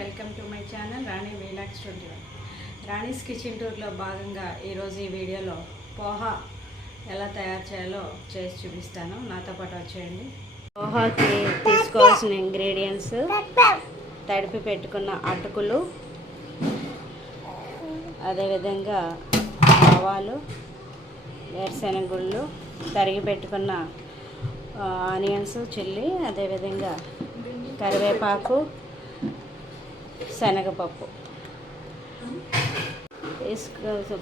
Welcome to my channel Rani vlogs 21. Rani's kitchen టూర్లో భాగంగా ఈరోజు ఈ వీడియోలో పోహా ఎలా తయారు చేయాలో చేసి చూపిస్తాను. నాతో పాటు వచ్చేయండి. పోహాకి తీసుకోవాల్సిన ఇంగ్రీడియంట్స్: తడిపి పెట్టుకున్న అటుకులు, అదేవిధంగా ఆవాలు, వేరుశెనగుళ్ళు, తరిగి పెట్టుకున్న ఆనియన్స్, చిల్లీ, అదేవిధంగా కరివేపాకు, శనగపప్పు,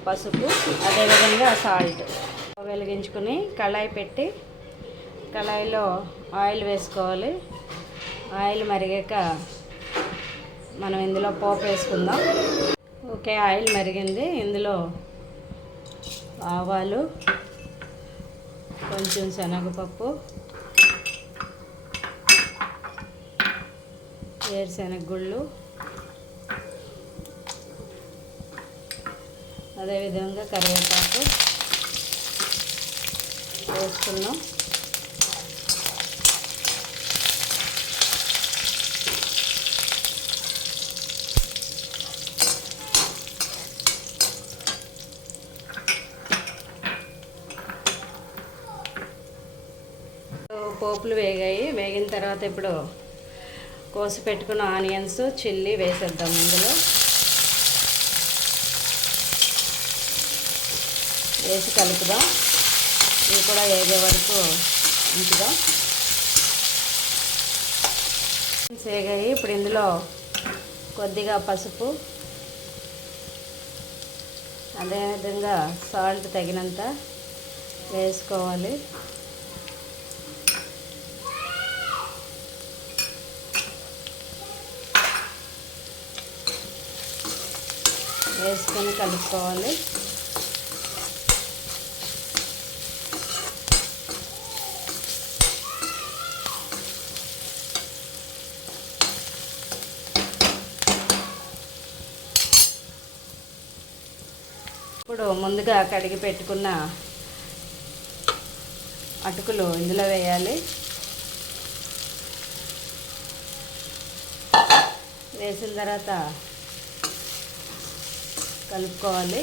పసుపు, అదేవిధంగా సాల్ట్. వెలిగించుకుని కళాయి పెట్టి కళాయిలో ఆయిల్ వేసుకోవాలి. ఆయిల్ మరిగాక మనం ఇందులో పోపు వేసుకుందాం. ఓకే, ఆయిల్ మరిగింది. ఇందులో ఆవాలు, కొంచెం శనగపప్పు, వేరుశెనగుళ్ళు, అదేవిధంగా కరివేపాకు వేసుకున్నాం. పోపులు వేగాయి. వేగిన తర్వాత ఇప్పుడు కోసి పెట్టుకున్న ఆనియన్స్, చిల్లీ వేసేద్దాం. ఇందులో వేసి కలుపుదాం. ఇవి కూడా వేగే వరకు ఉంచుదాం. వేగాయి. ఇప్పుడు ఇందులో కొద్దిగా పసుపు, అదేవిధంగా సాల్ట్ తగినంత వేసుకోవాలి. వేసుకొని కలుపుకోవాలి. ఇప్పుడు ముందుగా కడిగి పెట్టుకున్న అటుకులు ఇందులో వేయాలి. వేసిన తర్వాత కలుపుకోవాలి.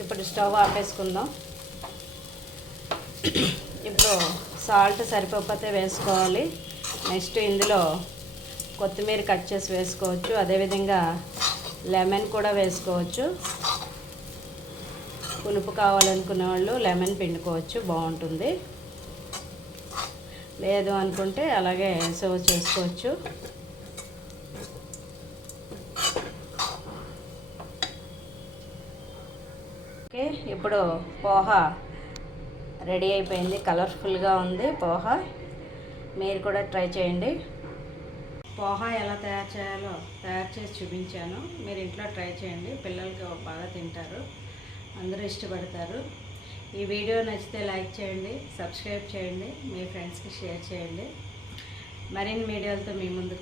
ఇప్పుడు స్టవ్ ఆపేసుకుందాం. ఇప్పుడు సాల్ట్ సరిపోతే వేసుకోవాలి. నెక్స్ట్ ఇందులో కొత్తిమీర కట్ చేసి వేసుకోవచ్చు. అదేవిధంగా లెమన్ కూడా వేసుకోవచ్చు. పులుపు కావాలనుకునే వాళ్ళు లెమన్ పిండుకోవచ్చు, బాగుంటుంది. లేదు అనుకుంటే అలాగే సర్వ్ చేసుకోవచ్చు. ఓకే, ఇప్పుడు పోహా రెడీ అయిపోయింది. కలర్ఫుల్గా ఉంది పోహా. మీరు కూడా ట్రై చేయండి. పోహా ఎలా తయారు చేయాలో తయారు చేసి చూపించాను. మీరు ఇంట్లో ట్రై చేయండి. పిల్లలకి బాగా తింటారు, అందరూ ఇష్టపడతారు. ఈ వీడియో నచ్చితే లైక్ చేయండి, సబ్స్క్రైబ్ చేయండి, మీ ఫ్రెండ్స్కి షేర్ చేయండి. మరిన్ని వీడియోలతో మీ ముందుకు